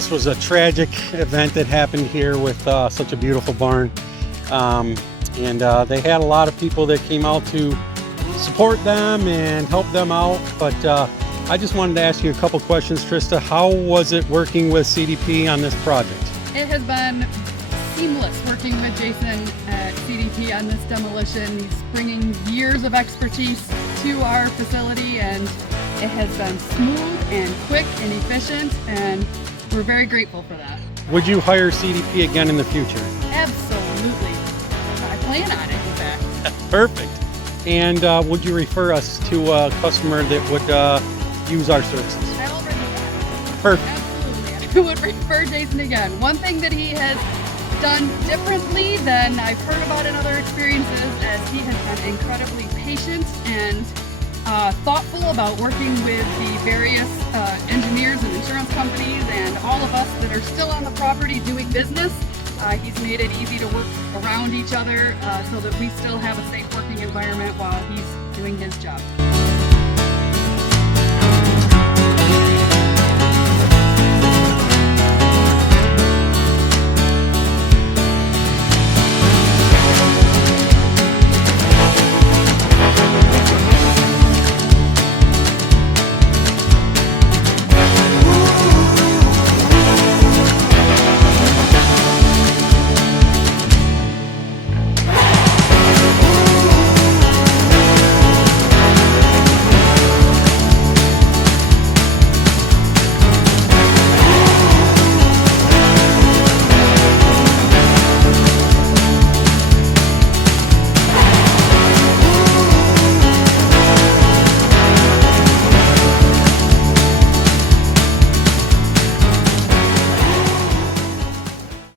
this was a tragic event that happened here with such a beautiful barn. They had a lot of people that came out to support them and help them out. But I just wanted to ask you a couple questions, Trista. How was it working with CDP on this project? It has been seamless working with Jason at CDP on this demolition. He's bringing years of expertise to our facility, and it has been smooth and quick and efficient, and we're very grateful for that. Would you hire CDP again in the future? Absolutely. I plan on it, in fact. Perfect. And would you refer us to a customer that would use our services? I already have. Perfect. Absolutely. I would refer Jason again. One thing that he has done differently than I've heard about in other experiences is he has been incredibly patient and thoughtful about working with the various engineers and insurance companies and all of us that are still on the property doing business. He's made it easy to work around each other so that we still have a safe working environment while he's doing his job.